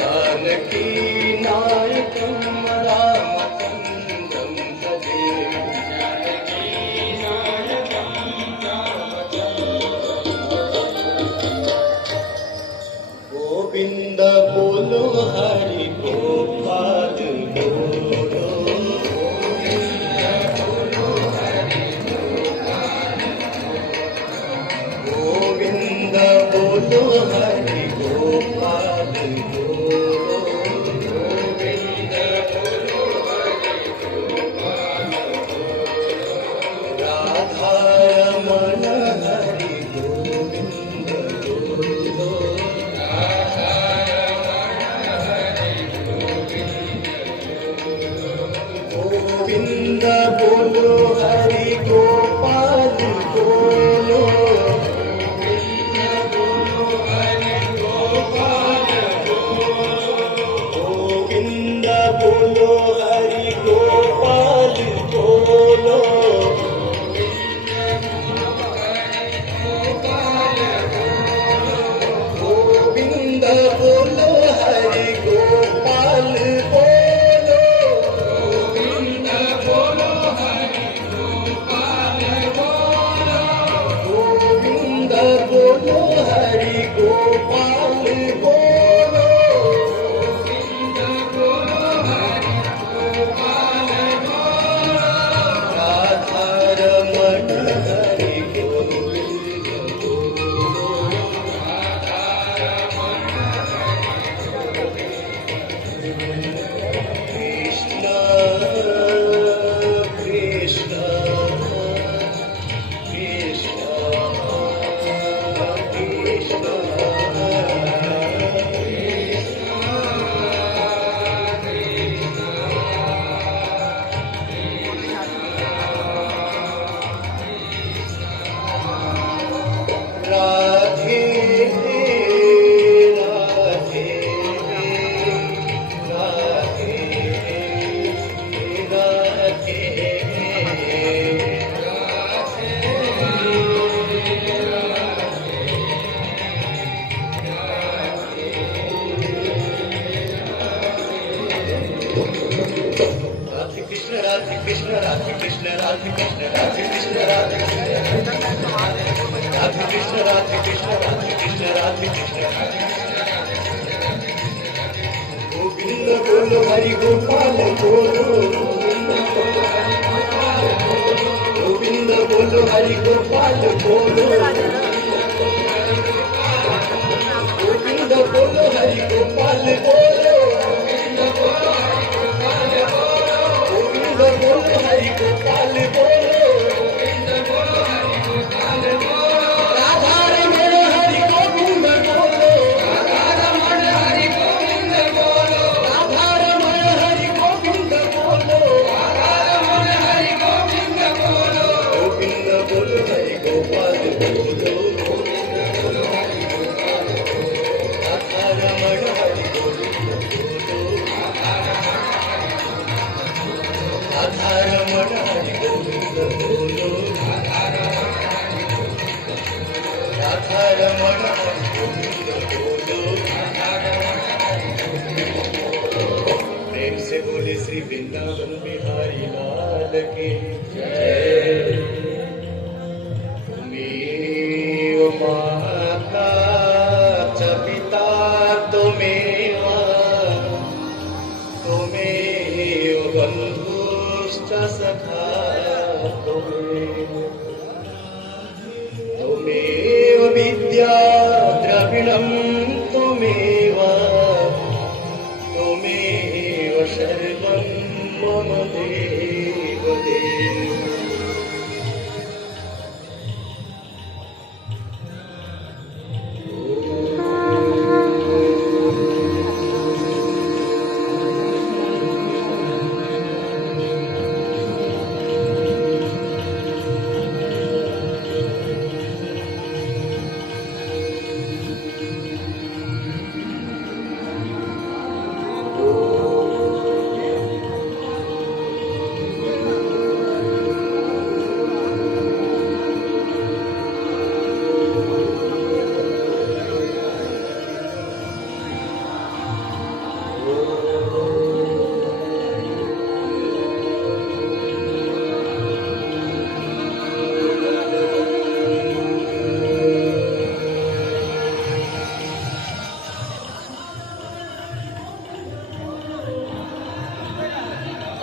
जानकी नायकं रामचन्द्रं भजे गोविन्द बोलो हरि गोपाल बोलो गोविन्द बोलो हरि गोपाल बोलो गोविन्द बोलो हरि गोपाल राधा रमण हरि गोविन्द बोलो गोविन्द बोलो हरि गोपाल बोलो गोविन्द बोलो हरि गोपाल बोलो गोविन्द बोलो हरि गोपाल बोलो गोविन्द बोलो हरि गोपाल बोलो राधा रमण हरि गोविन्द कृष्ण कृष्ण कृष्ण राधे राधे राधे राधे कृष्ण राधे कृष्ण राधे कृष्ण राधे कृष्ण राधे कृष्ण राधे राधे कृष्ण राधे कृष्ण राधे कृष्ण राधे कृष्ण गोविंद बोलो हरि गोपाल बोलो गोविंद बोलो हरि गोपाल बोलो गोविंद बोलो हरि गोपाल बोलो गोविंद बोलो हरि गोपाल बोलो राधा रमण हरि गोविंद बोलो राधा रमण हरि गोविंद बोलो गोविंद बोलो हरि गोपाल बोलो राधा रमण हरि गोविंद बोलो राधा रमण हरि गोविंद बोलो राधा रमण हरि गोविंद बोलो प्रेम से बोले श्री वृंदावन बिहारी लाल की जय तुमेव माता च पिता त्वमेव त्वमेव बन्धुश्च सखा त्वमेव विद्या द्रविणं त्वमेव त्वमेव सर्वं मम देव देव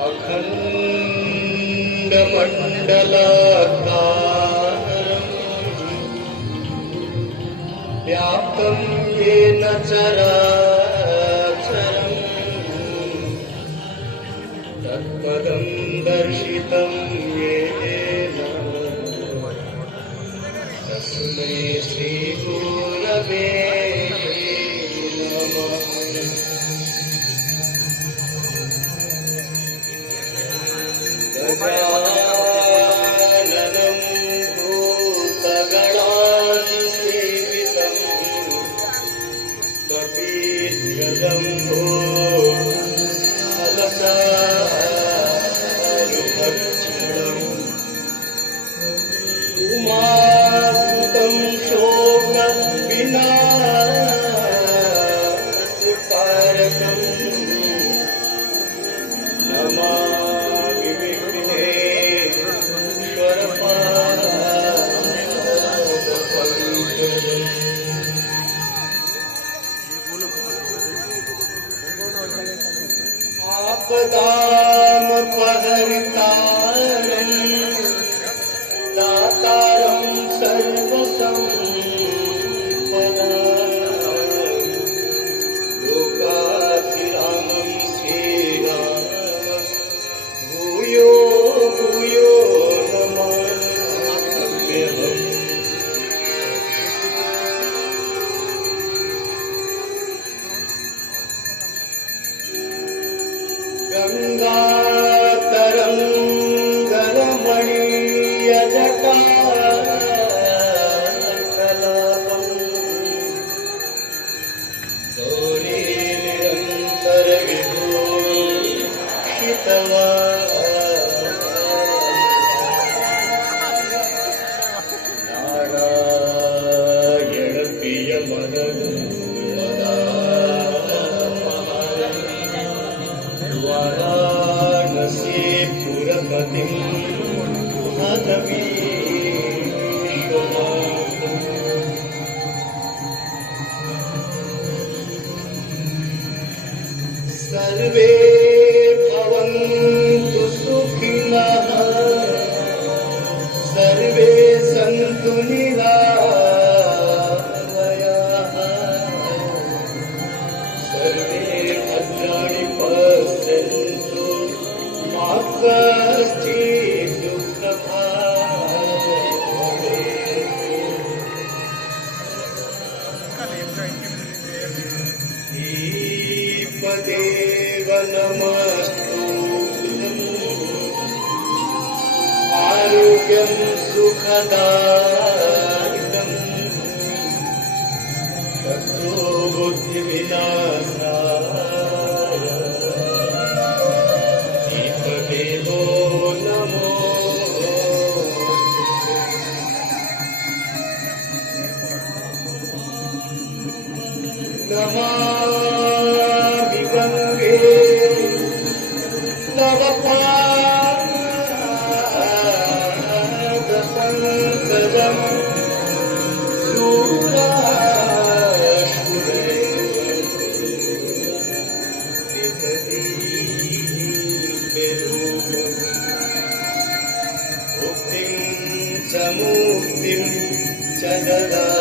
अखण्डमण्डलाकारम् व्याप्तं येन चराचरम् तत्पदं दर्शितं येन तस्मै श्रीगुरवे नमः। गजाननं भूतगणाधिसेवितं कपिध्वजम्बो फलचारुभक्षणम् उमासुतं शोकविनाशकारकम् नमामि आपदामपहर्तारं दातारं सर्वसम्पदां लोकाभिरामं श्रीरामं भूयो भूयो नमाम्यहम्। गङ्गातरङ्गरमणीयजटाकलापम् गौरी वाराणसीपुरपतिं हरवीश्वनाथम् सर्वे भवन्तु सुखिनः सर्वे सन्तु निरामयाः सर्वे भद्राणि पश्यन्तु मा कश्चित् दुःखभाग् भवेत्। ईपदेव नमस्तुभ्यम् आरोग्यं सुखदायकम् ततो बुद्धिविनाशाय ईपदेवो नमो नमामि गंगे तव पादपङ्कजम् मुक्तिं च ददाति